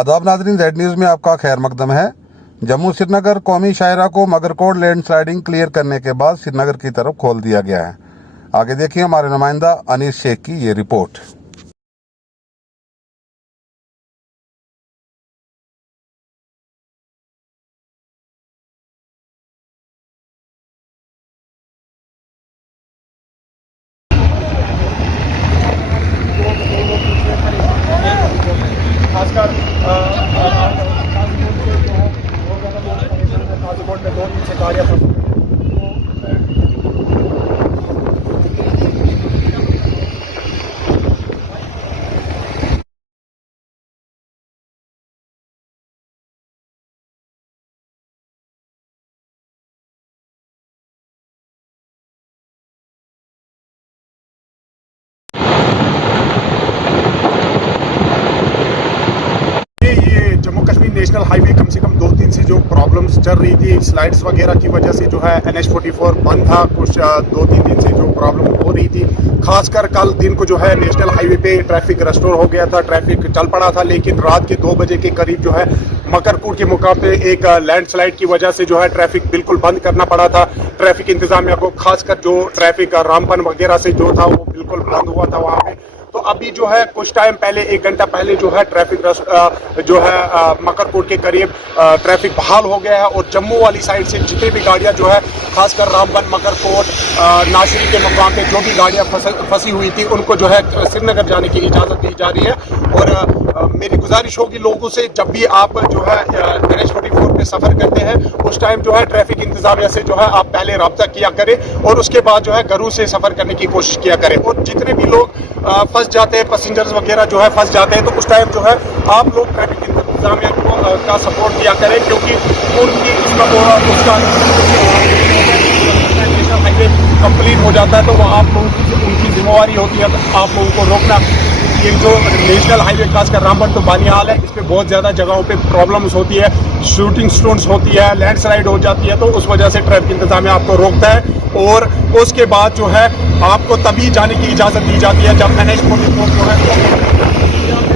आदाब नाज़रीन, Z news में आपका खैर मकदम है। जम्मू श्रीनगर कौमी शाहरा को मगरकोट लैंडस्लाइडिंग क्लियर करने के बाद श्रीनगर की तरफ खोल दिया गया है। आगे देखिए हमारे नुमाइंदा अनीस शेख की ये रिपोर्ट। खासकर काजीकोट में 2 दिन से गाड़ियाँ फंसी हुई हैं। ये जम्मू कश्मीर नेशनल हाईवे कम से कम 2-3 से जो प्रॉब्लम्स चल रही थी स्लाइड्स वगैरह की वजह से जो है NH44 बंद था। कुछ 2-3 दिन से जो प्रॉब्लम हो रही थी, खासकर कल दिन को जो है नेशनल हाईवे पे ट्रैफिक रेस्टोर हो गया था, ट्रैफिक चल पड़ा था। लेकिन रात के 2 बजे के करीब जो है मकरकोट के मुकाम पे एक लैंडस्लाइड की वजह से जो है ट्रैफिक बिल्कुल बंद करना पड़ा था ट्रैफिक इंतजामिया को। खासकर जो ट्रैफिक रामबन वगैरह से जो था वो बिल्कुल बंद हुआ था वहाँ पे। तो अभी जो है कुछ टाइम पहले 1 घंटा पहले जो है ट्रैफिक जो है मकरकोट के करीब ट्रैफिक बहाल हो गया है। और जम्मू वाली साइड से जितनी भी गाड़ियां जो है खासकर रामबन, मकरकोट, नाशरी के मुकाम पे जो भी गाड़ियां फंसी हुई थी उनको जो है श्रीनगर जाने की इजाज़त दी जा रही है। और मेरी गुजारिश होगी लोगों से, जब भी आप जो है NH44 पे सफ़र करते हैं उस टाइम जो है ट्रैफिक इंतजामिया से जो है आप पहले रब्ता किया करें और उसके बाद जो है घरों से सफ़र करने की कोशिश किया करें। और जितने भी लोग फंस जाते हैं, पैसेंजर्स वगैरह जो है फंस जाते हैं, तो उस टाइम जो है आप लोग ट्रैफिक इंतजामिया का सपोर्ट किया करें, क्योंकि उनकी उसका हाईवे कंप्लीट हो जाता है तो वो आप लोगों की उनकी जिम्मेवारी होती है आप लोगों को रोकना। ये जो नेशनल हाईवे खासकर रामबन तो बानिहाल है, इस पर बहुत ज़्यादा जगहों पे प्रॉब्लम्स होती है, शूटिंग स्टोन्स होती है, लैंडस्लाइड हो जाती है, तो उस वजह से ट्रैफिक इंतजामिया आपको रोकता है। और उसके बाद जो है आपको तभी जाने की इजाज़त दी जाती है जब NH44 जो है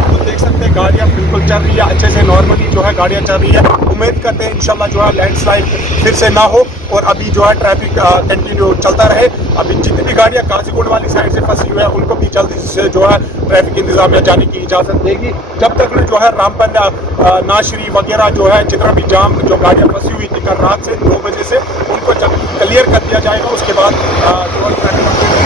तो देख सकते हैं गाड़ियाँ बिल्कुल चल रही है अच्छे से, नॉर्मली जो है गाड़ियाँ चल रही है। उम्मीद करते हैं इंशाल्लाह जो है लैंडस्लाइड फिर से ना हो और अभी जो है ट्रैफिक कंटिन्यू चलता रहे। अभी जितनी भी गाड़ियाँ काजीकोट वाली साइड से फंसी हुई है उनको भी जल्दी से जो है ट्रैफिक इंतजामिया जाने की इजाज़त देगी। जब तक जो है रामबन, नाशरी वगैरह जो है जितना भी जाम जो गाड़ियाँ फंसी हुई थी कल रात से 2 बजे से, उनको जब क्लियर कर दिया जाएगा उसके बाद जो है